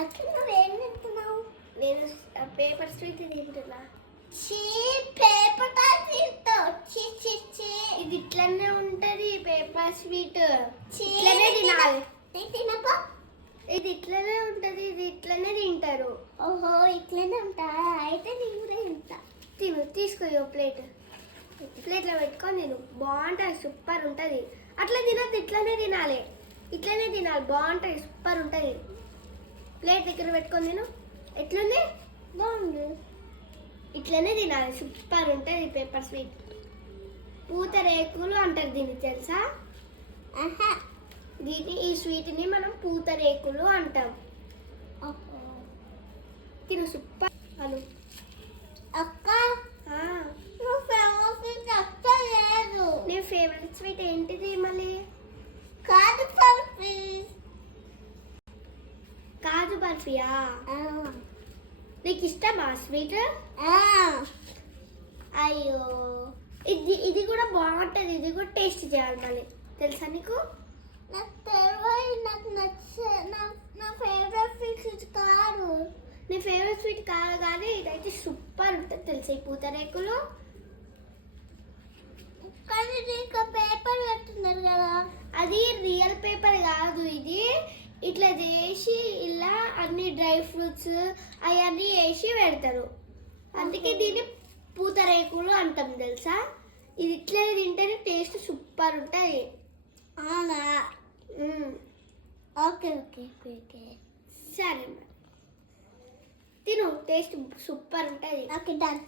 అక్కడ నువ్వేం తింటున్నావు? నేను పేపర్ స్వీట్ తింటున్నా. చీ, పేపర్ తింటావు? చీ చీ చీ. ఇది ఇట్లనే ఉంటది పేపర్ స్వీట్. చీ, ఇట్లనే తినాలి. తినపా. ఇది ఇట్లనే ఉంటది, ఇది ఇట్లనే తింటారు. ఓహో, ఇట్లనే ఉంటా. అయితే నేను కూడా తింటా. తిను, తీసుకో ప్లేట్లో పెట్టుకొని తిను. బాగుంటుంది, సూపర్ ఉంటుంది. అట్లా తినద్దు, ఇట్లనే తినాలి. ఇట్లనే తినాలి, బాగుంటుంది, సూపర్ ఉంటుంది. ప్లేట్ దగ్గర పెట్టుకొని తిను. ఎట్లుంది? బాగుంది. ఇట్లనే తినాలి, సూపర్ ఉంటుంది పేపర్ స్వీట్. పూతరేకులు అంటారు దీన్ని, తెలుసా? ఆహా. ఈ స్వీట్ని మనం పూతరేకులు అంటాం. ఓహో. తిను, సూపర్. హలో అక్క, నువ్వు ఫేమస్ చెప్పలేదు. నీ ఫేవరెట్ స్వీట్ ఏంటిది మళ్ళీ? కాదు పర్ఫీ. కాజు బర్ఫియా? నీకు ఇష్టమా స్వీట్? అయ్యో, ఇది కూడా బాగుంటుంది. ఇది కూడా టేస్ట్ చేయాలి మళ్ళీ, తెలుసా నీకు? నాకు తెలియదు. నాకు నచ్చే నా ఫేవరెట్ స్వీట్ కాదు. నీ ఫేవరెట్ స్వీట్ కాదు, కానీ ఇదైతే సూపర్ ఉంటుంది తెలుసా ఈ పూతరేకులు. కానీ దీనికి పేపర్ పెట్టున్నారు కదా. అది రియల్ పేపర్ కాదు, ఇది ఇట్లా చేసి ఇలా అన్ని డ్రై ఫ్రూట్స్ అవన్నీ వేసి పెడతారు. అందుకే దీన్ని పూతరేకులు అంటాం తెలుసా. ఇది ఇట్లా తింటేనే టేస్ట్ సూపర్ ఉంటుంది. అవునా? Okay okay okay. సరే మరి తిను, టేస్ట్ సూపర్ ఉంటుంది. Okay, done.